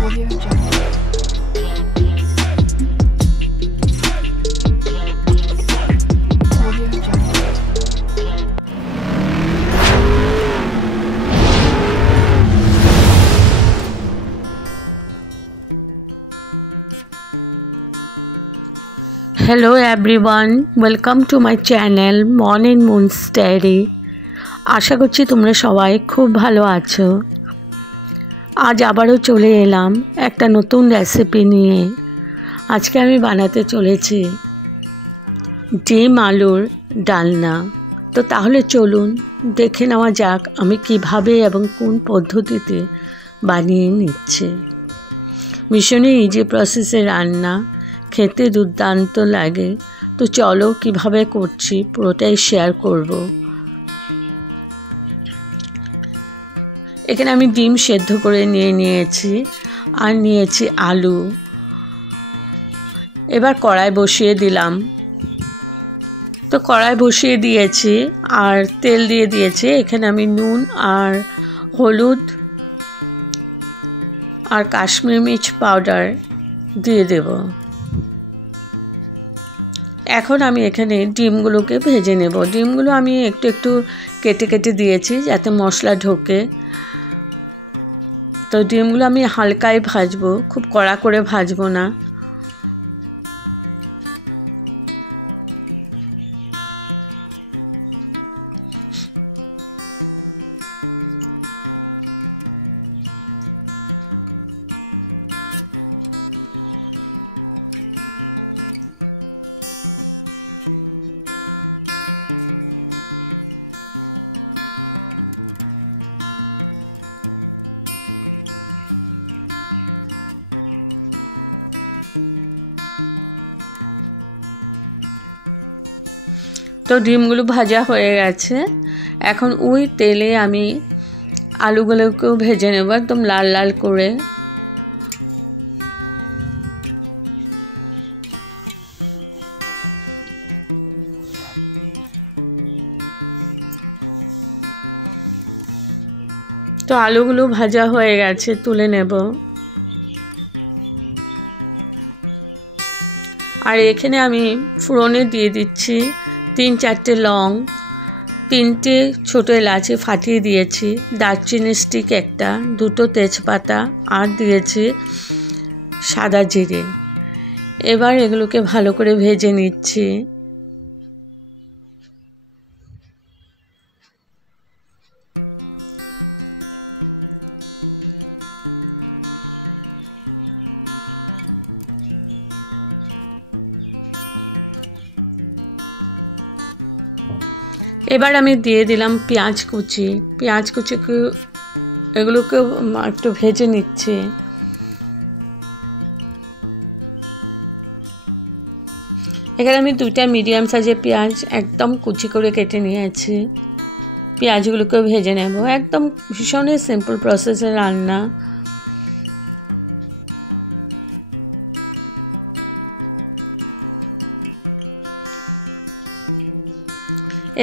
Audio Jungle. Audio Jungle. Hello everyone, welcome to my channel Morning Moon's Diary. আশা করছি তোমরা সবাই খুব ভালো আছো। আজ আবারও চলে এলাম একটা নতুন রেসিপি নিয়ে। আজকে আমি বানাতে চলেছি ডিম আলুর ডালনা। তো তাহলে চলুন দেখে নেওয়া যাক আমি কিভাবে এবং কোন পদ্ধতিতে বানিয়ে নিচ্ছি। ভীষণই ইজি প্রসেসে রান্না, খেতে দুর্দান্ত লাগে। তো চলো কিভাবে করছি পুরোটাই শেয়ার করব। এখানে আমি ডিম সেদ্ধ করে নিয়েছি আর নিয়েছি আলু। এবার কড়াই বসিয়ে দিলাম। তো কড়াই বসিয়ে দিয়েছি আর তেল দিয়ে দিয়েছি। এখানে আমি নুন আর হলুদ আর কাশ্মীরি মির্চ পাউডার দিয়ে দেব। এখন আমি এখানে ডিমগুলোকে ভেজে নেব। ডিমগুলো আমি একটু একটু কেটে কেটে দিয়েছি যাতে মশলা ঢোকে। তো ডিমগুলো আমি হালকাই ভাজবো, খুব কড়া করে ভাজবো না। তো ডিমগুলো ভাজা হয়ে গেছে। এখন ওই তেলে আমি আলুগুলোকেও ভেজে নেব একদম লাল লাল করে। তো আলুগুলো ভাজা হয়ে গেছে, তুলে নেব। আর এখানে আমি ফোড়নে দিয়ে দিচ্ছি 3-4টে লং, 3টে ছোটো এলাচি ফাটিয়ে দিয়েছি, দারচিনি স্টিক একটা, 2টো তেজপাতা আর দিয়েছি সাদা জিরে। এবার এগুলোকে ভালো করে ভেজে নিচ্ছি। এবার আমি দিয়ে দিলাম পেঁয়াজ কুচি। এগুলোকে একটু ভেজে নিচ্ছি। এখানে আমি 2টা মিডিয়াম সাইজের পেঁয়াজ একদম কুচি করে কেটে নিয়েছি। পেঁয়াজগুলোকেও ভেজে নেব। একদম ভীষণই সিম্পল প্রসেসে রান্না।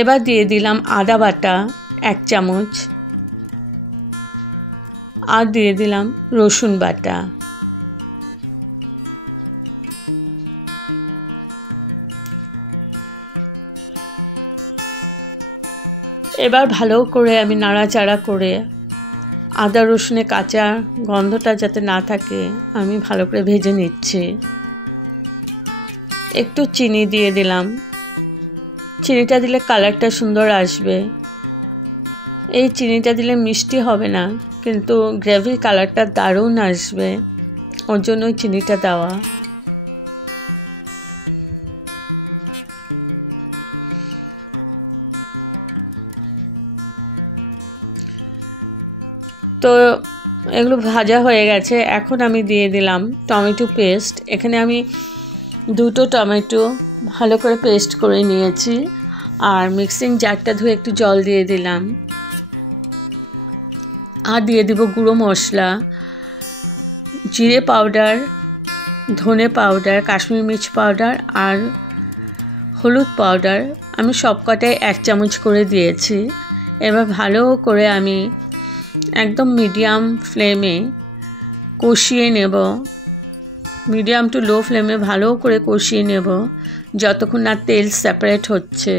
এবার দিয়ে দিলাম আদা বাটা 1 চামচ আর দিয়ে দিলাম রসুন বাটা। এবার ভালো করে আমি নাড়াচাড়া করে আদা রসুনের কাঁচা গন্ধটা যাতে না থাকে আমি ভালো করে ভেজে নিচ্ছি। একটু চিনি দিয়ে দিলাম। চিনিটা দিলে কালারটা সুন্দর আসবে। এই চিনিটা দিলে মিষ্টি হবে না, কিন্তু গ্রেভির কালারটা দারুণ আসবে, ওর জন্যই চিনিটা দেওয়া। তো এগুলো ভাজা হয়ে গেছে। এখন আমি দিয়ে দিলাম টমেটো পেস্ট। এখানে আমি 2টো টমেটো ভালো করে পেস্ট করে নিয়েছি আর মিক্সিং জারটা ধুয়ে একটু জল দিয়ে দিলাম। আর দিয়ে দিব গুঁড়ো মশলা, জিরে পাউডার, ধনে পাউডার, কাশ্মীরি মির্চ পাউডার আর হলুদ পাউডার। আমি সবকটাই 1 চামচ করে দিয়েছি। এবার ভালো করে আমি একদম মিডিয়াম ফ্লেমে কষিয়ে নেব, মিডিয়াম টু লো ফ্লেমে ভালো করে কষিয়ে নেব যতক্ষণ না তেল সেপারেট হচ্ছে।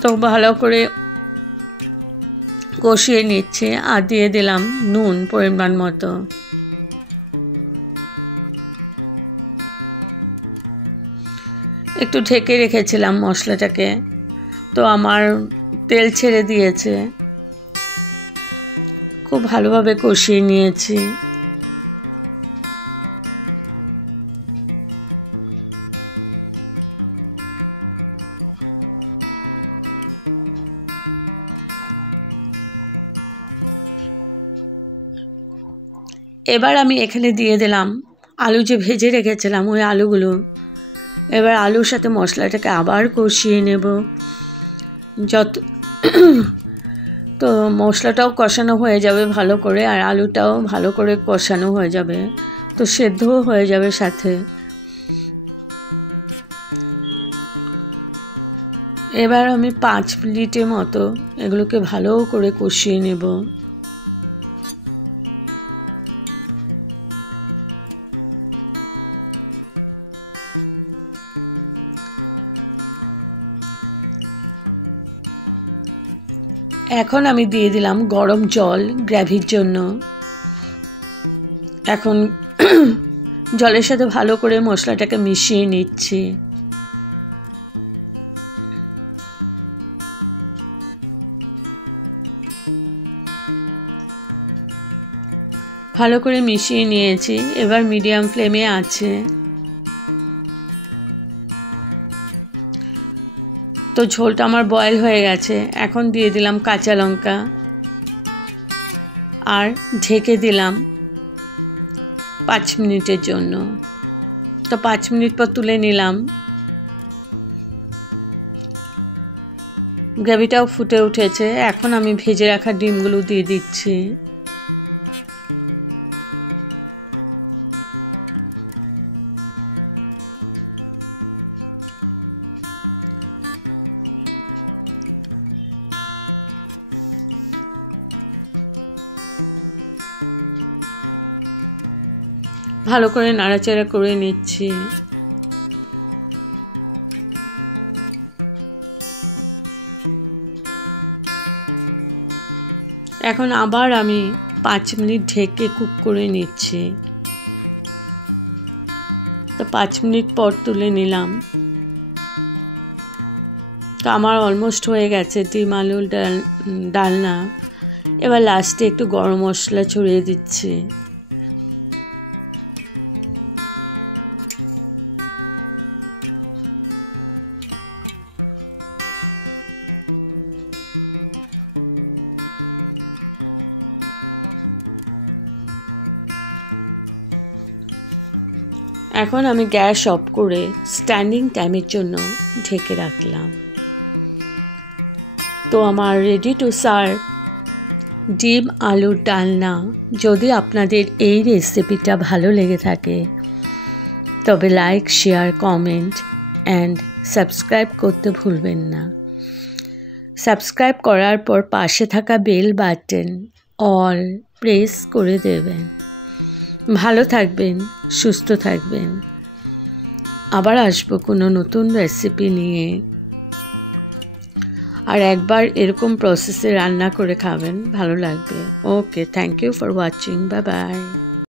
তো ভালো করে কষিয়ে নিচ্ছি আর দিয়ে দিলাম নুন পরিমাণ মতো। একটু ঢেকে রেখেছিলাম মশলাটাকে, তো আমার তেল ছেড়ে দিয়েছে, খুব ভালোভাবে কষিয়ে নিয়েছি। এবার আমি এখানে দিয়ে দিলাম আলু যে ভেজে রেখেছিলাম ওই আলুগুলো। এবার আলুর সাথে মশলাটাকে আবার কষিয়ে নেব তো মশলাটাও কষানো হয়ে যাবে ভালো করে, আর আলুটাও ভালো করে কষানো হয়ে যাবে, তো সেদ্ধও হয়ে যাবে সাথে। এবার আমি 5 মিনিটের মতো এগুলোকে ভালো করে কষিয়ে নেব। এখন আমি দিয়ে দিলাম গরম জল গ্রেভির জন্য। এখন জলের সাথে ভালো করে মশলাটাকে মিশিয়ে নিচ্ছি। ভালো করে মিশিয়ে নিয়েছি, এবার মিডিয়াম ফ্লেমে আছে। তো ঝোলটা আমার বয়েল হয়ে গেছে। এখন দিয়ে দিলাম কাঁচা লঙ্কা আর ঢেকে দিলাম 5 মিনিটের জন্য। তো 5 মিনিট পর তুলে নিলাম। গ্রেভিটাও ফুটে উঠেছে। এখন আমি ভেজে রাখা ডিমগুলো দিয়ে দিচ্ছি। ভালো করে নাড়াচাড়া করে নিচ্ছি। এখন আবার আমি 5 মিনিট ঢেকে কুক করে নিচ্ছি। তো 5 মিনিট পর তুলে নিলাম। তো আমার অলমোস্ট হয়ে গেছে ডিম আলুর ডালনা। এবার লাস্টে একটু গরম মশলা ছড়িয়ে দিচ্ছি। এখন আমি গ্যাস অফ করে স্ট্যান্ডিং টাইমের জন্য ঢেকে রাখলাম। তো আমার রেডি টু সার্ভ ডিম আলুর ডালনা। যদি আপনাদের এই রেসিপিটা ভালো লেগে থাকে তবে like, share, comment and subscribe করতে ভুলবেন না। সাবস্ক্রাইব করার পর পাশে থাকা বেল বাটন অল প্রেস করে দেবেন। ভালো থাকবেন, সুস্থ থাকবেন। আবার আসবো কোনো নতুন রেসিপি নিয়ে। আর একবার এরকম প্রসেসে রান্না করে খাবেন, ভালো লাগবে। Okay, thank you for watching. Bye by.